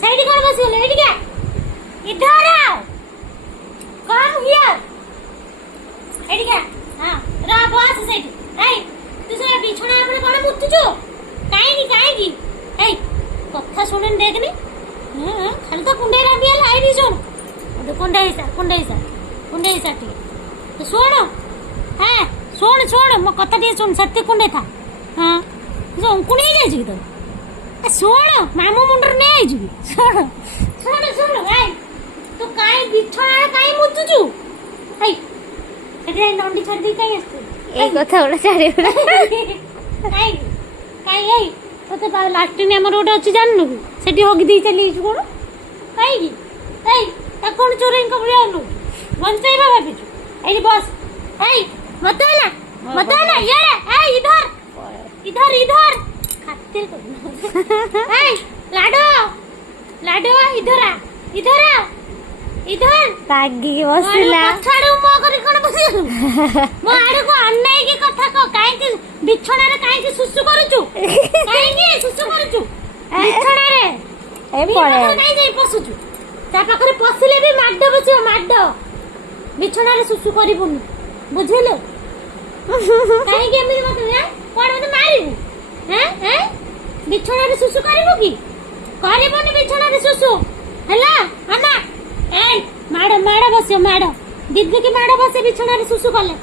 ସେଇଠି କଣ ବସିଗଲେ ଏଇଠିକା ଇଧର କମ୍ ହିୟର ଏଇଠିକା ହଁ ରା ବସ ସେଇଠି ଏଇ ତୁ ସେ ବିଛଣା ଉପରେ କଣ ମୁତୁଛୁ କାହିଁକି ଏଇ କଥା ଶୁଣେନି ଦେଖନି ଖାଲି ତ କୁଣ୍ଡେଇ ରାମ୍ବି ହେଲା ଏଇଠି ଶୁଣ କୁଣ୍ଡେଇ ସା ଟିକେ ତୁ ଶୁଣ হ্যাঁ শোন মো কথা দিয়ে শোন সত্যি কোন থা হ্যাঁ অঙ্কুনি হয়ে যাইছি তো শোন মামু মুন্ডর নে আইছি শোন এই তো কাই বিছଣା কাই মুতুছু এই সেটা নন্ডি ছাড় দি কাই আসছে এই কথা ওটা ছাড়ে কাই তোতে লাস্টিন আমার ওটা আছে জাননু সেটি হগি দিয়ে চালিয়েছু কোন কাই এই তা কোন চোরেন কবরি আনু বঞ্চাইবা ভাবিছু এই বস এই मत ना यार ए इधर खातिर ए लाडो इधर तागी बसिला छाड़ू मो करी कोन बसी मो आडे को अन्नाई की कथा को काहे कि बिछणा रे काहे कि सुसु करूचु बिछणा रे ए पड़े काहे जाई पसुचु ता पाखरे पसिले भी माड्डो बसियो माड्डो बिछणा रे सुसु करिबुनी बुझिलो काहे के एमि मत हे कोन मत मारिबु हैं बिछणा रे सुसु करिबु की करिबुनी बिछणा रे सुसु हला अन्ना ए माड़ बसियो माड़ दीदी की माड़ बसे बिछणा रे सुसु कले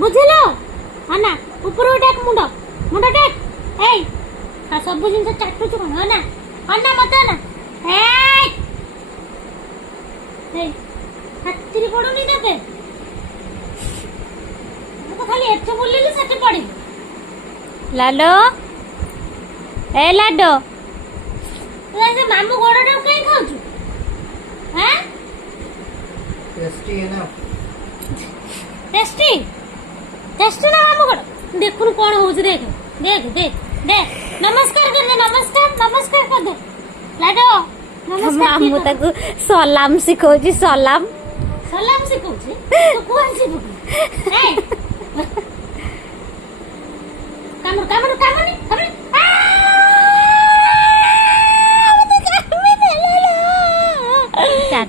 बुझिलो अन्ना ऊपर टेक मुंड टेक ए आ सब जिन चाटू छु कोन अन्ना मत ना ए हत्ती पडुनी तते खाली एठे बोलिले सेठे पड़ी लाडो ए लाडो तू ऐसे मामू गोड़टा काई खाउछु हैं टेस्टी है ना टेस्टी ना मामू गोड़ देखुन कोन होउछ देख नमस्कार कर दे लाडो नमस्कार मामू ताकू सलाम सिखौची सलाम सिखौछी तो कोन सिखौ ए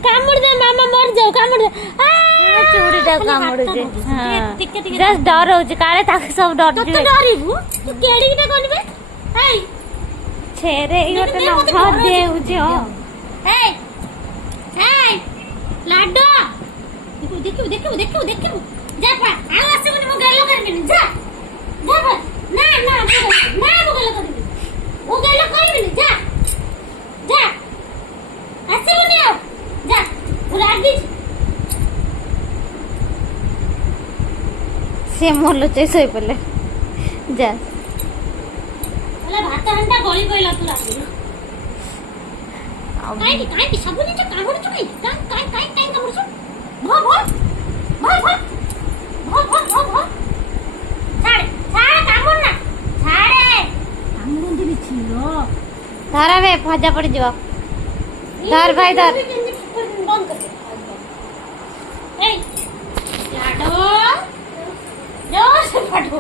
कामड़ दे मामा मर जाओ कामड़ दे चोरीटा कामुडुचे हां जस्ट डर होची काले ताके सब डर तो डरिबु तू केडीटा करबे ए छेरे इगोटे न घर देउची हो ए लाडो देखिबु जा पा आ आसबनी मो गेलो करबिनी जा पा ना मो गेलो करबिनी ओ गेलो करबिनी जा आसबनी आ जा रागी से मोलो चे सोई पले जा अला भात हंडा गली पइला तू रागी काई सबनी तो कामुडछु काई कामुडछु भो छाड़ कामुड ना छाड़े कामुड दे छिलो धारा वे भजा पड़ जीव धर भाई धर बंद कर ए लाडो जोर से फटो